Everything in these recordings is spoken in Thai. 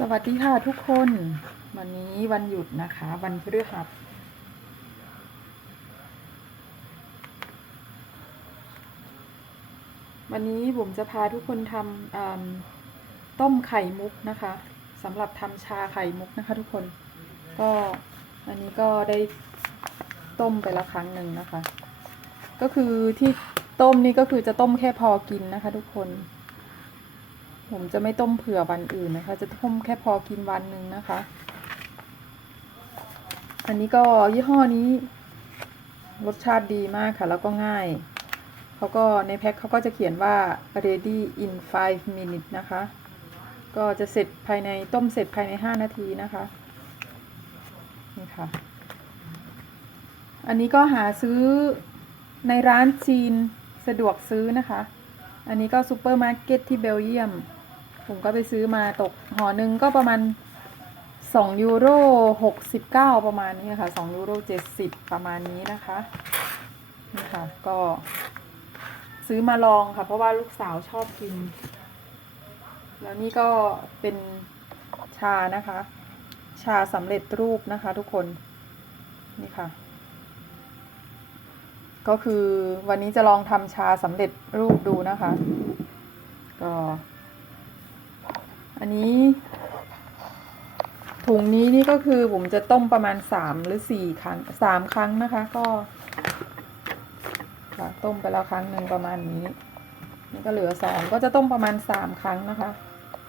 สวัสดีค่ะทุกคน วันนี้วันหยุดนะคะ วันพฤหัสวันนี้ผมจะพาทุกคนทำต้มไข่มุกนะคะสำหรับทำชาไข่มุกนะคะ ทุกคนก็อันนี้ก็ได้ต้มไปละครั้งหนึ่งนะคะ ก็คือที่ต้มนี่ก็คือจะต้มแค่พอกินนะคะ ทุกคน ผมจะไม่ต้มเผื่อวันอื่นนะคะ จะต้มแค่พอกินวันหนึ่งนะคะ อันนี้ก็ยี่ห้อนี้ รสชาติดีมากค่ะ แล้วก็ง่ายเขาก็ในแพ็คเขาก็จะเขียนว่า ready in 5 minutes นะคะ ก็จะเสร็จภายในต้มเสร็จภายใน 5 นาทีนะคะ นี่ค่ะ อันนี้ก็หาซื้อในร้านจีนสะดวกซื้อนะคะ อันนี้ก็ซูเปอร์มาร์เก็ตที่เบลเยียม ผมก็ไปซื้อมาตกห่อหนึ่งก็ประมาณ2ยูโร69ประมาณนี้ค่ะ2ยูโร70ประมาณนี้นะคะนี่ค่ะก็ซื้อมาลองค่ะ เพราะว่าลูกสาวชอบกิน แล้วนี่ก็เป็นชานะคะ ชาสำเร็จรูปนะคะทุกคนนี่ค่ะ ก็คือวันนี้จะลองทำชาสำเร็จรูปดูนะคะ ก็ อันนี้ ถุงนี้นี่ก็คือผมจะต้มประมาณสามหรือสี่ครั้งสามครั้งนะคะ ก็ค่ะต้มไปแล้วครั้งหนึ่งประมาณนี้ นี่ก็เหลือสองก็จะต้มประมาณสามครั้งนะคะ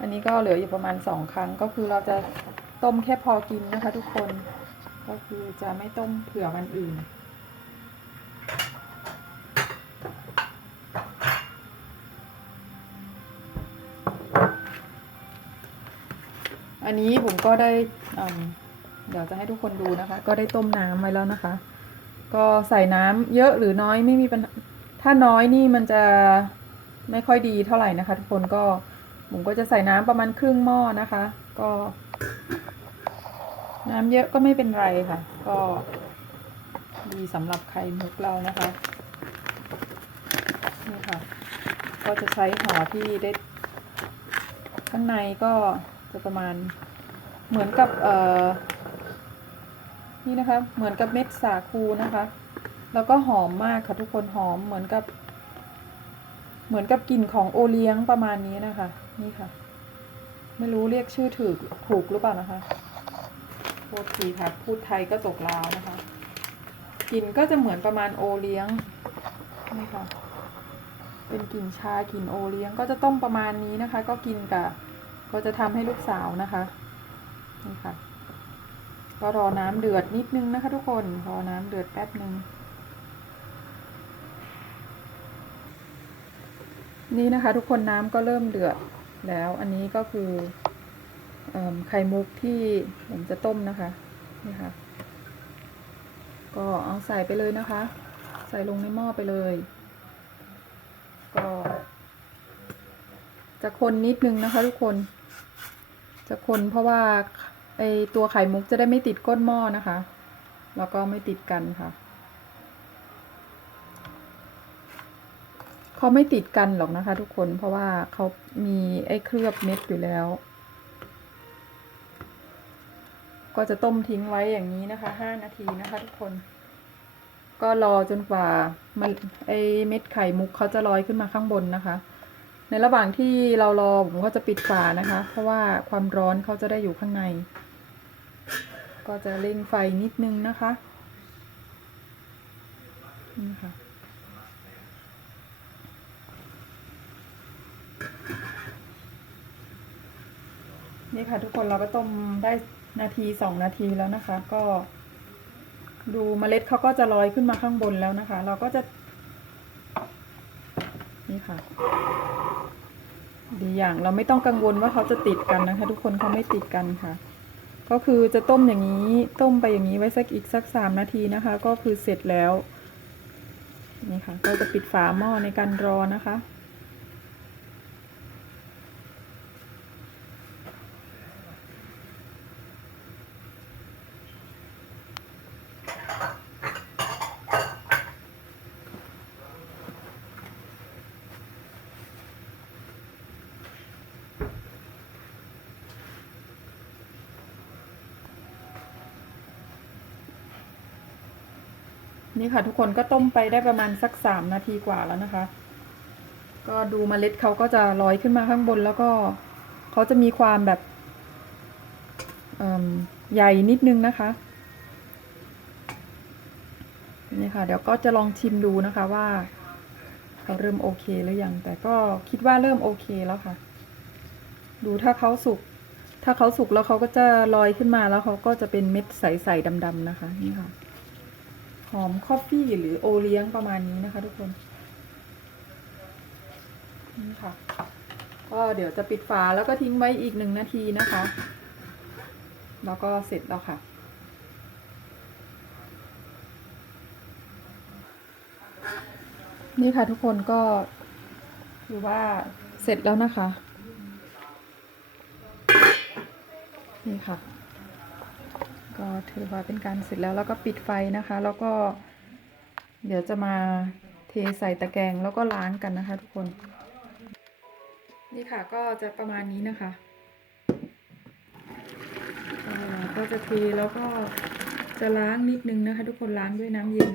อันนี้ก็เหลืออยู่ประมาณสองครั้ง ก็คือเราจะต้มแค่พอกินนะคะ ทุกคน ก็คือจะไม่ต้มเผื่อวันอื่น อันนี้ผมก็ได้เดี๋ยวจะให้ทุกคนดูนะคะ ก็ได้ต้มน้ำไว้แล้วนะคะ ก็ใส่น้ำเยอะหรือน้อยไม่มีปัญหาถ้าน้อยนี่มันจะไม่ค่อยดีเท่าไหร่นะคะ ทุกคนก็ผมก็จะใส่น้ำประมาณครึ่งหม้อนะคะ ก็ น้ำเยอะก็ไม่เป็นไรค่ะ ก็ดีสำหรับไข่มุกเรานะคะนี่ค่ะ ก็จะใช้ห่อที่ได้ข้างในก็ จะประมาณเหมือนกับเอ่อนี่นะคะ เหมือนกับเม็ดสาคูนะคะ แล้วก็หอมมากค่ะทุกคนหอมเหมือนกับ เหมือนกับกลิ่นของโอเลี้ยงประมาณนี้นะคะ นี่ค่ะ ไม่รู้เรียกชื่อถูกถูกหรือเปล่านะคะโทษทีค่ะพูดไทยก็ตกลาวนะคะกลิ่นก็จะเหมือนประมาณโอเลี้ยงนี่ค่ะเป็นกลิ่นชากลิ่นโอเลี้ยงก็จะต้มประมาณนี้นะคะ ก็กินกับ ก็จะทำให้ลูกสาวนะคะนี่ค่ะ ก็รอน้ำเดือดนิดนึงนะคะทุกคนรอน้ำเดือดแป๊บนึงนี่นะคะทุกคนน้ำก็เริ่มเดือดแล้ว อันนี้ก็คืออไข่มุกที่ผมจะต้มนะคะ นี่ค่ะ ก็เอาใส่ไปเลยนะคะ ใส่ลงในหม้อไปเลย ก็ จะคนนิดนึงนะคะทุกคน จะคนเพราะว่าไอตัวไข่มุกจะได้ไม่ติดก้นหม้อนะคะ แล้วก็ไม่ติดกันค่ะเขาไม่ติดกันหรอกนะคะ ทุกคนเพราะว่าเขามีไอ้เคลือบเม็ดอยู่แล้ว ก็จะต้มทิ้งไว้อย่างนี้นะคะห้านาทีนะคะ ทุกคน ก็รอจนกว่ามันไอเม็ดไข่มุกเขาจะลอยขึ้นมาข้างบนนะคะ ในระหว่างที่เรารอผมก็จะปิดฝานะคะ เพราะว่าความร้อนเขาจะได้อยู่ข้างใน ก็จะเร่งไฟนิดนึงนะคะนี่ค่ะนี่ค่ะทุกคนเราก็ต้มได้นาทีสองนาทีแล้วนะคะ ก็ ดูเมล็ดเขาก็จะลอยขึ้นมาข้างบนแล้วนะคะ เราก็จะ ค่ะ ดีอย่างเราไม่ต้องกังวลว่าเขาจะติดกันนะคะ ทุกคนเขาไม่ติดกันค่ะ ก็คือจะต้มอย่างนี้ต้มไปอย่างนี้ไว้สักอีกสักสามนาทีนะคะ ก็คือเสร็จแล้วนี่ค่ะ ก็จะปิดฝาหม้อในการรอนะคะ นี่ค่ะทุกคนก็ต้มไปได้ประมาณสักสามนาทีกว่าแล้วนะคะ ก็ดูเมล็ดเขาก็จะลอยขึ้นมาข้างบนแล้วก็เขาจะมีความแบบใหญ่นิดนึงนะคะนี่ค่ะ เดี๋ยวก็จะลองชิมดูนะคะว่าเขาเริ่มโอเคหรือยัง แต่ก็คิดว่าเริ่มโอเคแล้วค่ะ ดูถ้าเขาสุก ถ้าเขาสุกแล้วเขาก็จะลอยขึ้นมาแล้วเขาก็จะเป็นเม็ดใสๆดำๆนะคะ นี่ค่ะ หอมคอฟฟี่หรือโอเลี้ยงประมาณนี้นะคะทุกคนนี่ค่ะก็เดี๋ยวจะปิดฝาแล้วก็ทิ้งไว้อีกหนึ่งนาทีนะคะ แล้วก็เสร็จแล้วค่ะ นี่ค่ะทุกคนก็ถือว่าเสร็จแล้วนะคะ นี่ค่ะ ก็ถือว่าเป็นการเสร็จแล้วแล้วก็ปิดไฟนะคะ แล้วก็ เดี๋ยวจะมาเทใส่ตะแกรงแล้วก็ล้างกันนะคะ ทุกคน นี่ค่ะก็จะประมาณนี้นะคะก็จะเทแล้วก็จะล้างนิดนึงนะคะ ทุกคนล้างด้วยน้ำเย็น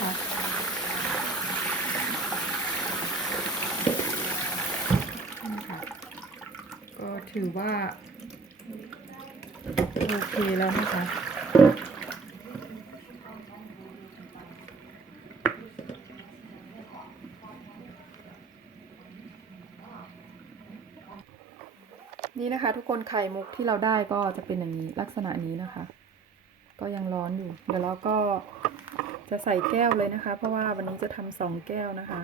ค่ะ นี่ค่ะ ก็ถือ ว่า โอเคแล้วนะคะนี่นะคะ ทุกคนไข่มุกที่เราได้ก็จะเป็นอย่างนี้ลักษณะนี้นะคะ ก็ยังร้อนอยู่ เดี๋ยวเราก็จะใส่แก้วเลยนะคะ เพราะว่าวันนี้จะทำสองแก้วนะคะ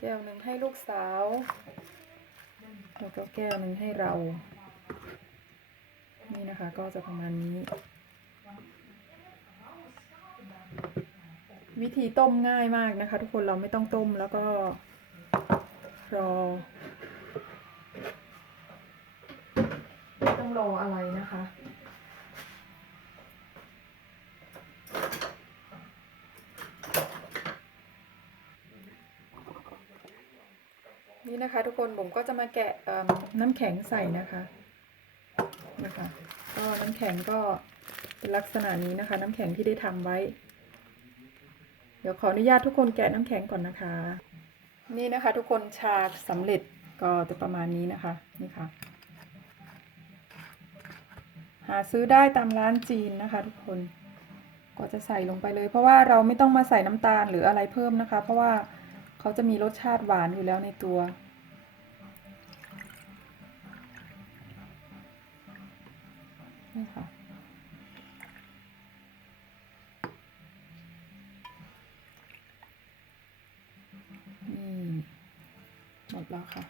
แก้วหนึ่งให้ลูกสาว แล้วก็แก้วหนึ่งให้เรา นี่นะคะก็จะประมาณนี้ วิธีต้มง่ายมากนะคะ ทุกคนเราไม่ต้องต้มแล้วก็รอไม่ต้องรออะไรนะคะ นี่นะคะ ทุกคนผมก็จะมาแกะน้ำแข็งใส่นะคะนะคะก็น้ำแข็งก็เป็นลักษณะนี้นะคะ น้ำแข็งที่ได้ทำไว้ เดี๋ยวขออนุญาตทุกคนแกะน้ำแข็งก่อนนะคะ นี่นะคะ ทุกคนชาสำเร็จก็จะประมาณนี้นะคะนี่ค่ะ หาซื้อได้ตามร้านจีนนะคะ ทุกคนก็จะใส่ลงไปเลย เพราะว่าเราไม่ต้องมาใส่น้ำตาลหรืออะไรเพิ่มนะคะ เพราะว่าเขาจะมีรสชาติหวานอยู่แล้วในตัว หมดแล้วค่ะ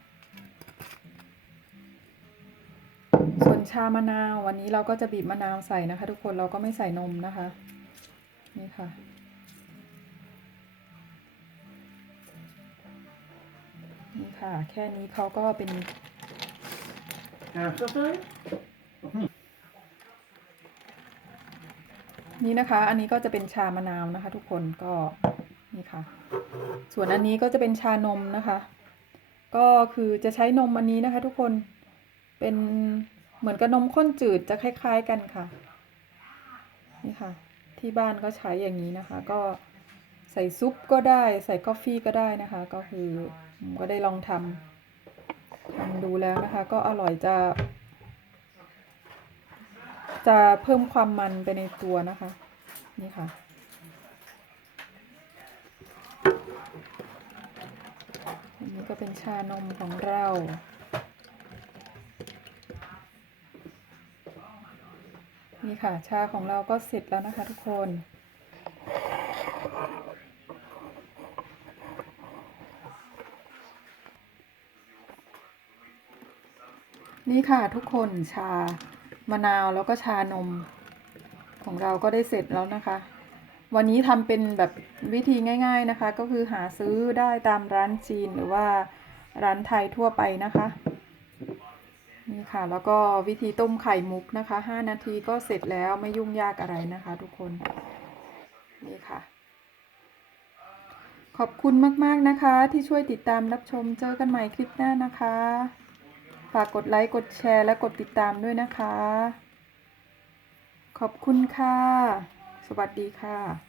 ส่วนชามะนาววันนี้เราก็จะบีบมะนาวใส่นะคะ ทุกคนเราก็ไม่ใส่นมนะคะ นี่ค่ะนี่ค่ะ แค่นี้เขาก็เป็นนี่นะคะ อันนี้ก็จะเป็นชามะนาวนะคะ ทุกคนก็นี่ค่ะ ส่วนอันนี้ก็จะเป็นชานมนะคะ ก็คือจะใช้นมอันนี้นะคะทุกคนเป็นเหมือนกับนมข้นจืดจะคล้าย ๆกันค่ะ นี่ค่ะ ที่บ้านก็ใช้อย่างนี้นะคะ ก็ใส่ซุปก็ได้ใส่กาแฟก็ได้นะคะ ก็คือผมก็ได้ลองทำทำดูแล้วนะคะ ก็อร่อยจะ จะเพิ่มความมันไปในตัวนะคะ นี่ค่ะ อันนี้ก็เป็นชานมของเรา นี่ค่ะ ชาของเราก็เสร็จแล้วนะคะทุกคนนี่ค่ะทุกคนชามะนาวแล้วก็ชานม ของเราก็ได้เสร็จแล้วนะคะ วันนี้ทำเป็นแบบวิธีง่าย ๆนะคะ ก็คือหาซื้อได้ตามร้านจีนหรือว่าร้านไทยทั่วไปนะคะ นี่ค่ะ แล้วก็วิธีต้มไข่มุกนะคะ 5 นาทีก็เสร็จแล้วไม่ยุ่งยากอะไรนะคะ ทุกคน นี่ค่ะ ขอบคุณมากๆนะคะ ที่ช่วยติดตามรับชมเจอกันใหม่คลิปหน้านะคะ ฝากกดไลค์กดแชร์และกดติดตามด้วยนะคะ ขอบคุณค่ะ สวัสดีค่ะ